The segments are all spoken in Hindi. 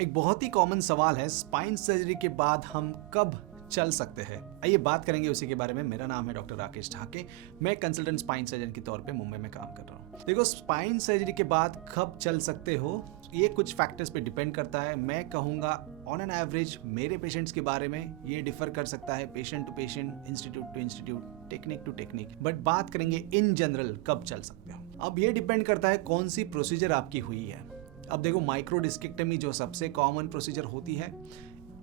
एक बहुत ही कॉमन सवाल है, स्पाइन सर्जरी के बाद हम कब चल सकते हैं? आइए बात करेंगे उसी के बारे में। मेरा नाम है डॉक्टर राकेश ढाके। मैं कंसल्टेंट स्पाइन सर्जन के तौर पे मुंबई में काम कर रहा हूँ। देखो, स्पाइन सर्जरी के बाद कब चल सकते हो, ये कुछ फैक्टर्स पे डिपेंड करता है। मैं कहूँगा ऑन एन एवरेज मेरे पेशेंट्स के बारे में ये डिफर कर सकता है patient to patient, institute to institute, technique to technique, but बात करेंगे इन जनरल कब चल सकते हो। अब ये डिपेंड करता है कौन सी प्रोसीजर आपकी हुई है। अब देखो, माइक्रो डिस्केक्टमी जो सबसे कॉमन प्रोसीजर होती है,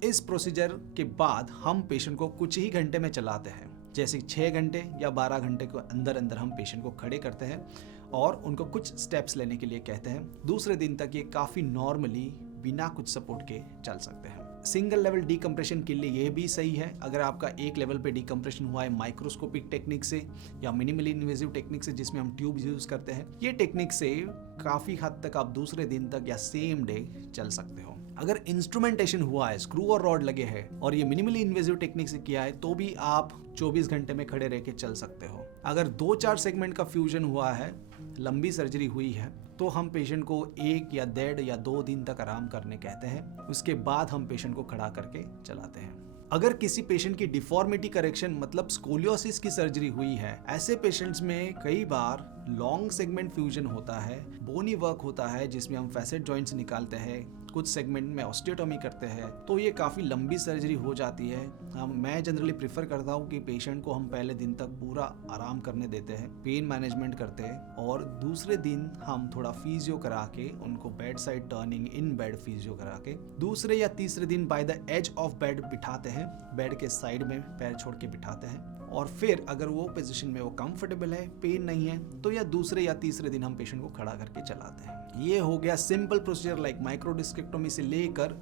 इस प्रोसीजर के बाद हम पेशेंट को कुछ ही घंटे में चलाते हैं, जैसे 6 घंटे या 12 घंटे के अंदर अंदर हम पेशेंट को खड़े करते हैं और उनको कुछ स्टेप्स लेने के लिए कहते हैं। दूसरे दिन तक ये काफ़ी नॉर्मली बिना कुछ सपोर्ट के चल सकते हैं। सिंगल लेवल डीकम्प्रेशन के लिए ये भी सही है। अगर आपका एक लेवल पे डीकम्प्रेशन हुआ है माइक्रोस्कोपिक टेक्निक से या मिनिमली इन्वेजिव टेक्निक से, जिसमें हम ट्यूब यूज करते हैं, ये टेक्निक से काफ़ी हद तक आप दूसरे दिन तक या सेम डे चल सकते हो। अगर इंस्ट्रूमेंटेशन हुआ है, स्क्रू और रॉड लगे हैं और ये मिनिमली इन्वेजिव टेक्निक से किया है, तो भी आप 24 घंटे में खड़े रह के चल सकते हो। अगर 2-4 सेगमेंट का फ्यूजन हुआ है, लंबी सर्जरी हुई है, तो हम पेशेंट को 1 या 1.5 या 2 दिन तक आराम करने कहते हैं। उसके बाद हम पेशेंट को खड़ा करके चलाते हैं। अगर किसी पेशेंट की डिफॉर्मिटी करेक्शन मतलब स्कोलियोसिस की सर्जरी हुई है, ऐसे पेशेंट्स में कई बार लॉन्ग सेगमेंट फ्यूजन होता है, बोनी वर्क होता है जिसमें हम फैसेट जॉइंट्स निकालते हैं, कुछ सेगमेंट में ऑस्टियोटॉमी करते हैं, तो ये काफ़ी लंबी सर्जरी हो जाती है। मैं जनरली प्रेफर करता हूँ कि पेशेंट को हम पहले दिन तक पूरा आराम करने देते हैं, पेन मैनेजमेंट करते हैं और दूसरे दिन हम थोड़ा फिजियो करा के उनको bed side turning, in bed physio करा के दूसरे या तीसरे दिन by the edge of bed बिठाते हैं, बेड के साइड में पैर छोड़ के बिठाते हैं और फिर अगर वो पोजीशन में वो कंफर्टेबल है, पेन नहीं है, तो या दूसरे या तीसरे दिन हम पेशेंट को खड़ा करके चलाते हैं। ये हो गया सिंपल प्रोसीजर लाइक माइक्रो डिस्केक्टोमी से लेकर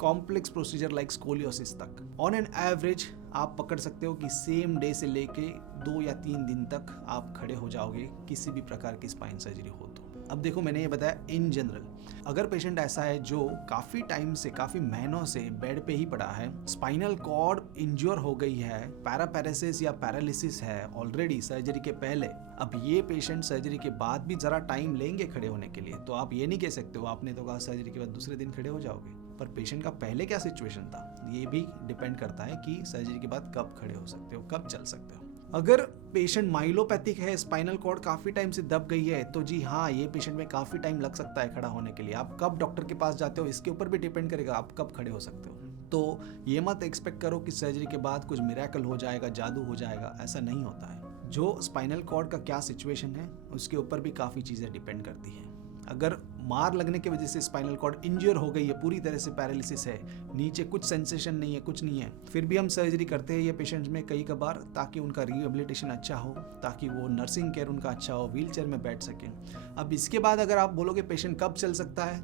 कॉम्प्लेक्स प्रोसीजर लाइक स्कोलियोसिस तक। ऑन एन एवरेज आप पकड़ सकते हो कि सेम डे से लेके 2 या 3 दिन तक आप खड़े हो जाओगे किसी भी प्रकार की स्पाइन सर्जरी हो तो। अब देखो, मैंने ये बताया इन जनरल। अगर पेशेंट ऐसा है जो काफ़ी टाइम से, काफ़ी महीनों से बेड पे ही पड़ा है, स्पाइनल कॉर्ड इंज्योर हो गई है, पैरापेरेसिस या पैरालिसिस है ऑलरेडी सर्जरी के पहले, अब ये पेशेंट सर्जरी के बाद भी ज़रा टाइम लेंगे खड़े होने के लिए, तो आप ये नहीं कह सकते हो, आपने तो कहा सर्जरी के बाद दूसरे दिन खड़े हो जाओगे, पर पेशेंट का पहले क्या सिचुएशन था, ये भी डिपेंड करता है कि सर्जरी के बाद कब खड़े हो सकते हो, कब चल सकते हो। अगर पेशेंट माइलोपैथिक है, स्पाइनल कॉर्ड काफ़ी टाइम से दब गई है, तो जी हाँ, ये पेशेंट में काफ़ी टाइम लग सकता है खड़ा होने के लिए। आप कब डॉक्टर के पास जाते हो इसके ऊपर भी डिपेंड करेगा आप कब खड़े हो सकते हो। तो ये मत एक्सपेक्ट करो कि सर्जरी के बाद कुछ मिरेकल हो जाएगा, जादू हो जाएगा, ऐसा नहीं होता है। जो स्पाइनल कॉर्ड का क्या सिचुएशन है उसके ऊपर भी काफ़ी चीज़ें डिपेंड करती हैं। अगर मार लगने की वजह से स्पाइनल कॉर्ड इंज्योर हो गई है, पूरी तरह से पैरालिसिस है, नीचे कुछ सेंसेशन नहीं है, कुछ नहीं है, फिर भी हम सर्जरी करते हैं ये पेशेंट्स में कई कबार, ताकि उनका रिहेबिलिटेशन अच्छा हो, ताकि वो नर्सिंग केयर उनका अच्छा हो, व्हीलचेयर में बैठ सकें। अब इसके बाद अगर आप बोलोगे पेशेंट कब चल सकता है,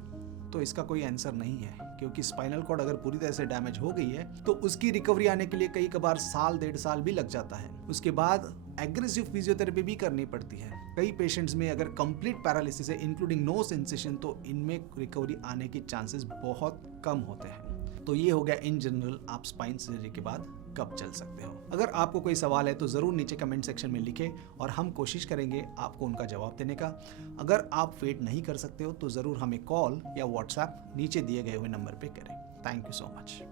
तो इसका कोई आंसर नहीं है, क्योंकि स्पाइनल कॉर्ड अगर पूरी तरह से डैमेज हो गई है तो उसकी रिकवरी आने के लिए कई कबार साल 1.5 साल भी लग जाता है। उसके बाद एग्रेसिव फिजियोथेरेपी भी करनी पड़ती है। कई पेशेंट्स में अगर कंप्लीट पैरालिसिस है इंक्लूडिंग नो सेंसेशन, तो इनमें रिकवरी आने के चांसेस बहुत कम होते हैं। तो ये हो गया इन जनरल आप स्पाइन सर्जरी के बाद कब चल सकते हो। अगर आपको कोई सवाल है तो ज़रूर नीचे कमेंट सेक्शन में लिखें और हम कोशिश करेंगे आपको उनका जवाब देने का। अगर आप वेट नहीं कर सकते हो तो ज़रूर हमें कॉल या व्हाट्सएप नीचे दिए गए हुए नंबर पे करें। Thank you so much.